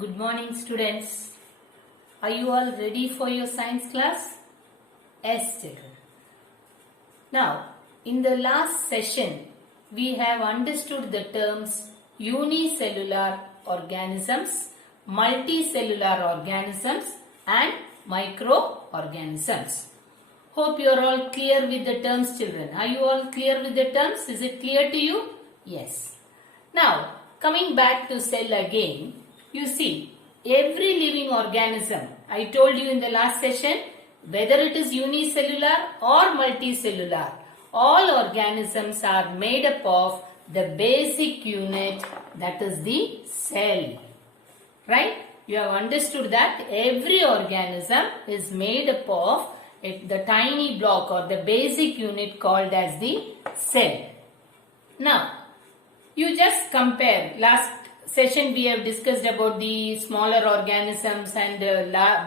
Good morning, students. Are you all ready for your science class? Yes, children. Now, in the last session, we have understood the terms unicellular organisms, multicellular organisms and microorganisms. Hope you are all clear with the terms, children. Are you all clear with the terms? Is it clear to you? Yes. Now, coming back to cell again, you see, every living organism, I told you in the last session, whether it is unicellular or multicellular, all organisms are made up of the basic unit, that is the cell. Right? You have understood that every organism is made up of the tiny block or the basic unit called as the cell. Now, you just compare. Last session we have discussed about the smaller organisms and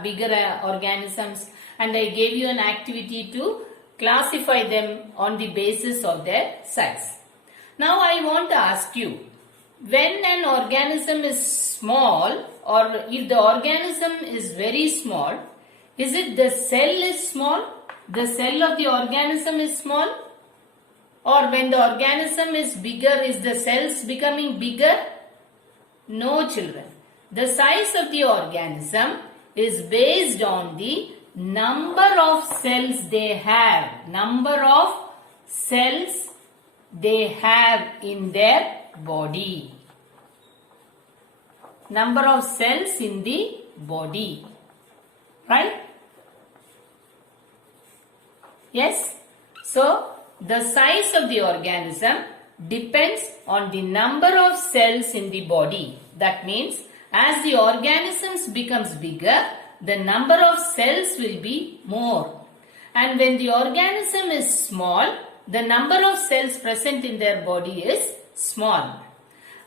bigger organisms, and I gave you an activity to classify them on the basis of their size. Now I want to ask you, when an organism is small, or if the organism is very small, is it the cell is small? The cell of the organism is small? Or when the organism is bigger, is the cells becoming bigger? No, children. The size of the organism is based on the number of cells they have. Number of cells they have in their body. Number of cells in the body. Right? Yes? So, the size of the organism depends on the number of cells in the body. That means, as the organisms becomes bigger, the number of cells will be more. And when the organism is small, the number of cells present in their body is small.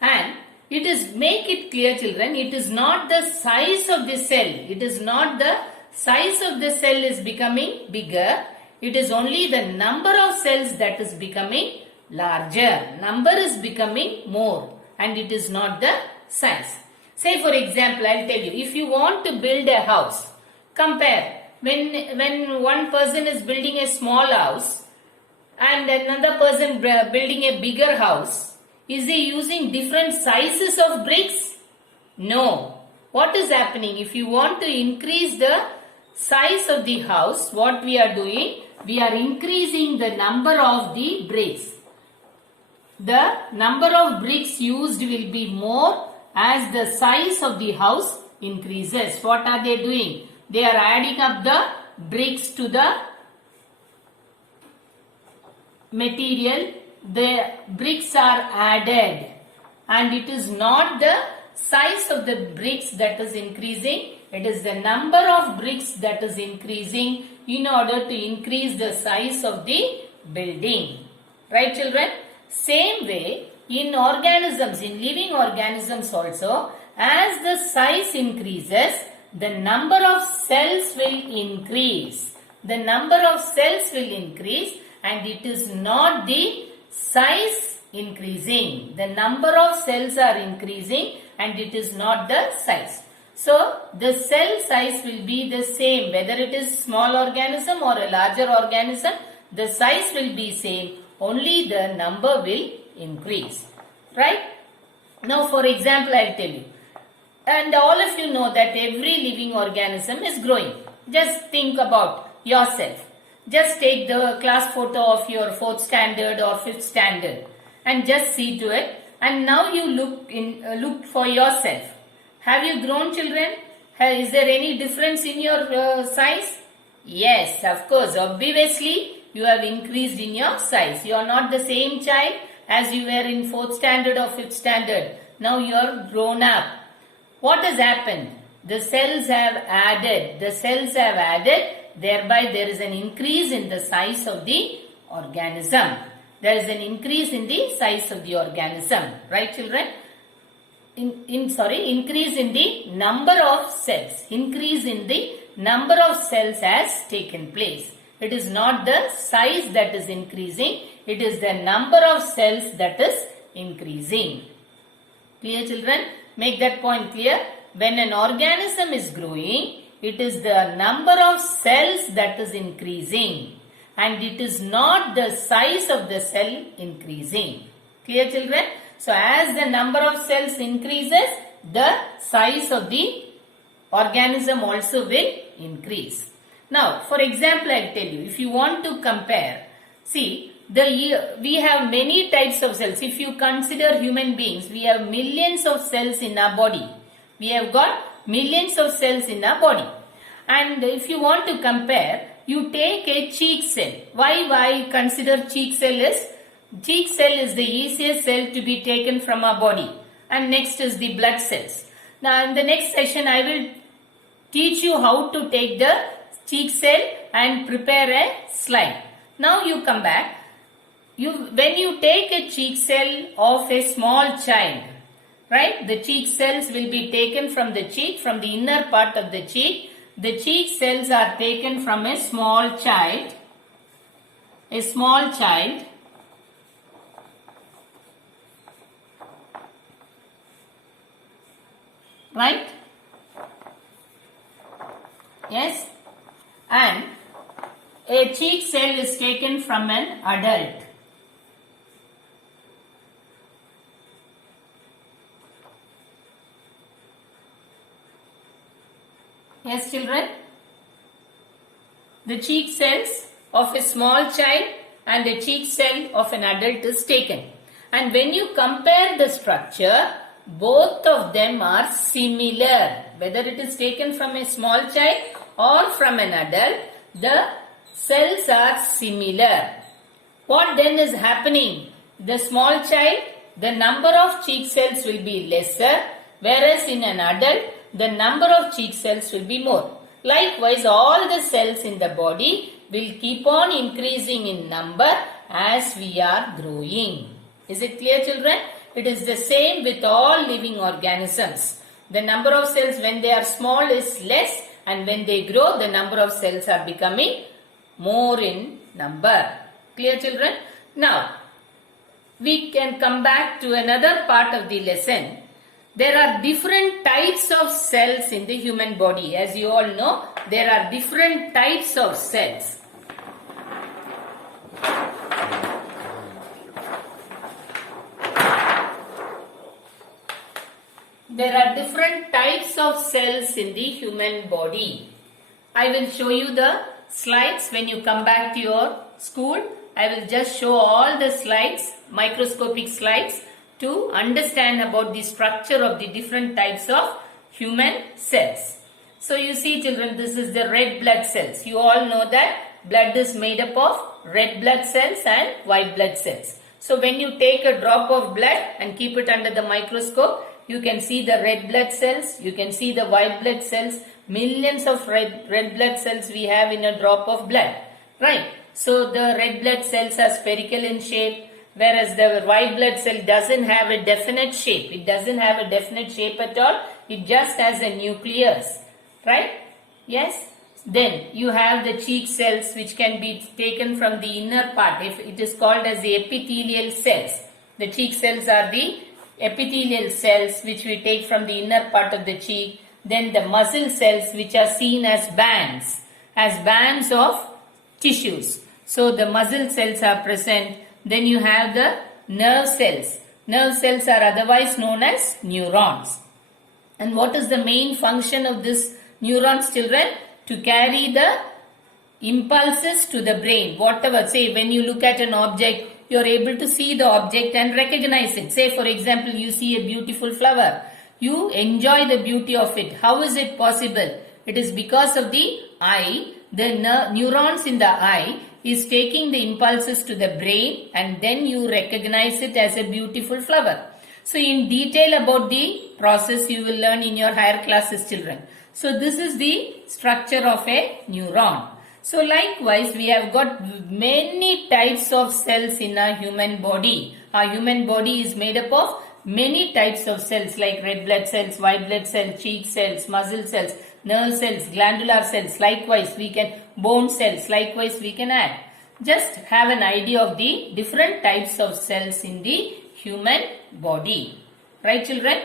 And make it clear, children, it is not the size of the cell. It is not the size of the cell is becoming bigger. It is only the number of cells that is becoming larger. Number is becoming more, and it is not the size. Say for example, I will tell you, if you want to build a house, compare when one person is building a small house and another person building a bigger house, is he using different sizes of bricks? No. What is happening? If you want to increase the size of the house, what we are doing? We are increasing the number of the bricks. The number of bricks used will be more as the size of the house increases. What are they doing? They are adding up the bricks to the material. The bricks are added, and it is not the size of the bricks that is increasing. It is the number of bricks that is increasing in order to increase the size of the building. Right, children? Same way, in organisms, in living organisms also, as the size increases, the number of cells will increase. The number of cells will increase, and it is not the size increasing. The number of cells are increasing, and it is not the size. So, the cell size will be the same, whether it is small organism or a larger organism, the size will be same, only the number will increase. Right? Now, for example, I will tell you, and all of you know that every living organism is growing. Just think about yourself. Just take the class photo of your 4th standard or 5th standard and just see to it, and now you look for yourself. Have you grown, children? Is there any difference in your size? Yes, of course. Obviously, you have increased in your size. You are not the same child as you were in 4th standard or 5th standard. Now you are grown up. What has happened? The cells have added. The cells have added. Thereby, there is an increase in the size of the organism. There is an increase in the size of the organism. Right, children? Increase in the number of cells. Increase in the number of cells has taken place. It is not the size that is increasing. It is the number of cells that is increasing. Clear, children? Make that point clear. when an organism is growing, it is the number of cells that is increasing and it is not the size of the cell increasing. Clear, children? So as the number of cells increases, the size of the organism also will increase. Now, for example, I tell you, if you want to compare, see, we have many types of cells. If you consider human beings, we have millions of cells in our body. We have got millions of cells in our body. And if you want to compare, you take a cheek cell. Why consider cheek cell is? Cheek cell is the easiest cell to be taken from our body. And next is the blood cells. Now in the next session, I will teach you how to take the cheek cell and prepare a slide. Now you come back. When you take a cheek cell of a small child, right? The cheek cells will be taken from the cheek, from the inner part of the cheek. The cheek cells are taken from a small child. A small child. Right? Yes? And a cheek cell is taken from an adult. Yes, children? The cheek cells of a small child and a cheek cell of an adult is taken. And when you compare the structure, both of them are similar. Whether it is taken from a small child or from an adult, the cells are similar. What then is happening? The small child, the number of cheek cells will be lesser, whereas in an adult, the number of cheek cells will be more. Likewise, all the cells in the body will keep on increasing in number as we are growing. Is it clear, children? It is the same with all living organisms. The number of cells when they are small is less, and when they grow, the number of cells are becoming more in number. Clear, children? Now, we can come back to another part of the lesson. There are different types of cells in the human body. As you all know, there are different types of cells. There are different types of cells in the human body. I will show you the slides when you come back to your school. I will just show all the slides, microscopic slides, to understand about the structure of the different types of human cells. So you see, children, this is the red blood cells. You all know that blood is made up of red blood cells and white blood cells. So when you take a drop of blood and keep it under the microscope, you can see the red blood cells, you can see the white blood cells. Millions of red blood cells we have in a drop of blood, right? So the red blood cells are spherical in shape, whereas the white blood cell doesn't have a definite shape. It doesn't have a definite shape at all. It just has a nucleus, right? Yes. Then you have the cheek cells which can be taken from the inner part. If it is called as the epithelial cells. The cheek cells are the epithelial cells which we take from the inner part of the cheek. Then the muscle cells which are seen as bands of tissues. So the muscle cells are present. Then you have the nerve cells. Nerve cells are otherwise known as neurons. And what is the main function of this neurons, children? To carry the impulses to the brain. Whatever, say when you look at an object, you are able to see the object and recognize it. Say for example, you see a beautiful flower. You enjoy the beauty of it. How is it possible? It is because of the eye. The neurons in the eye is taking the impulses to the brain and then you recognize it as a beautiful flower. So in detail about the process you will learn in your higher classes, children. So this is the structure of a neuron. So likewise we have got many types of cells in our human body. Our human body is made up of many types of cells like red blood cells, white blood cells, cheek cells, muscle cells, nerve cells, glandular cells. Likewise we can bone cells. Likewise we can add. Just have an idea of the different types of cells in the human body. Right, children?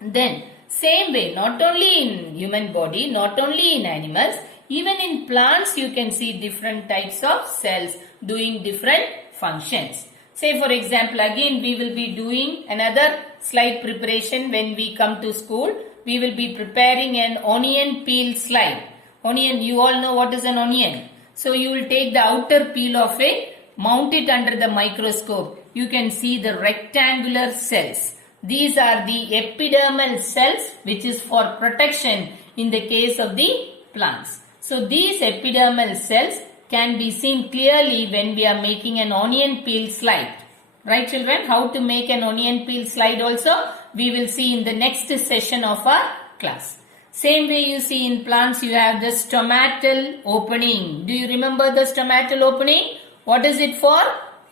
Then Same way, not only in human body, not only in animals, even in plants you can see different types of cells doing different functions. Say for example, again we will be doing another slide preparation when we come to school. We will be preparing an onion peel slide. Onion, you all know what is an onion. So you will take the outer peel of it, mount it under the microscope. You can see the rectangular cells. These are the epidermal cells, which is for protection in the case of the plants. So these epidermal cells can be seen clearly when we are making an onion peel slide. Right children? How to make an onion peel slide also we will see in the next session of our class. Same way you see in plants you have the stomatal opening. Do you remember the stomatal opening? What is it for?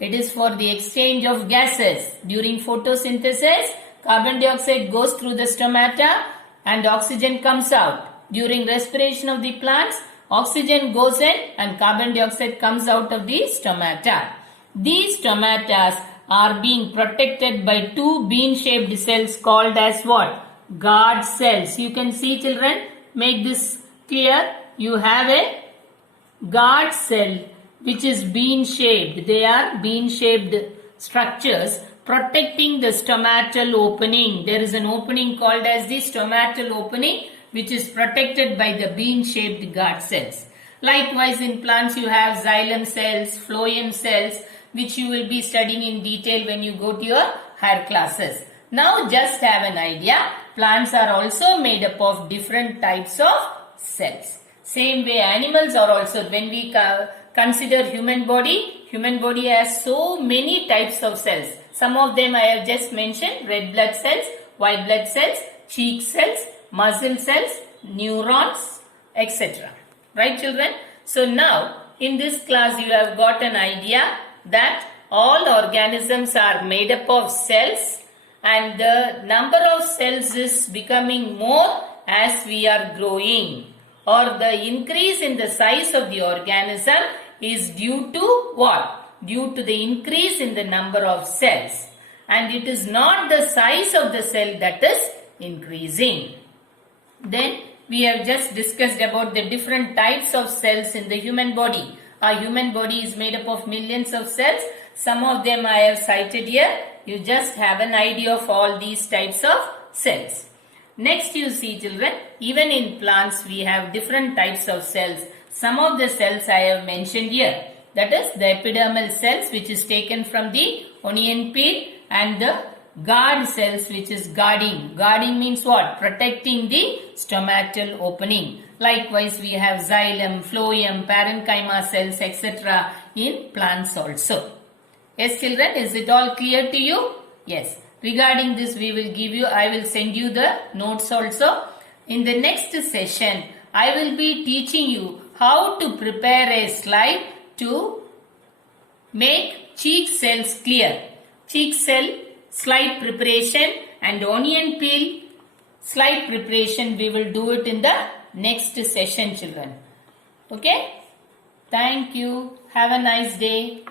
It is for the exchange of gases. During photosynthesis, carbon dioxide goes through the stomata and oxygen comes out. During respiration of the plants, oxygen goes in and carbon dioxide comes out of the stomata. These stomata are being protected by two bean-shaped cells called as what? Guard cells. You can see children, make this clear. You have a guard cell which is bean-shaped. They are bean-shaped structures protecting the stomatal opening. There is an opening called as the stomatal opening which is protected by the bean-shaped guard cells. Likewise in plants you have xylem cells, phloem cells which you will be studying in detail when you go to your higher classes. Now just have an idea. Plants are also made up of different types of cells. Same way animals are also. When we consider human body has so many types of cells. Some of them I have just mentioned: red blood cells, white blood cells, cheek cells, muscle cells, neurons, etc. Right children? So now in this class you have got an idea that all organisms are made up of cells and the number of cells is becoming more as we are growing, or the increase in the size of the organism is due to what? Due to the increase in the number of cells, and it is not the size of the cell that is increasing. Then we have just discussed about the different types of cells in the human body. Our human body is made up of millions of cells. Some of them I have cited here. You just have an idea of all these types of cells. Next you see children, even in plants we have different types of cells. Some of the cells I have mentioned here. That is the epidermal cells which is taken from the onion peel, and the guard cells which is guarding. Guarding means what? Protecting the stomatal opening. Likewise we have xylem, phloem, parenchyma cells, etc. in plants also. Yes children, is it all clear to you? Yes. Regarding this I will send you the notes also. In the next session, I will be teaching you how to prepare a slide to make cheek cells clear. Cheek cell slide preparation and onion peel slide preparation, we will do it in the next session children. Okay? Thank you. Have a nice day.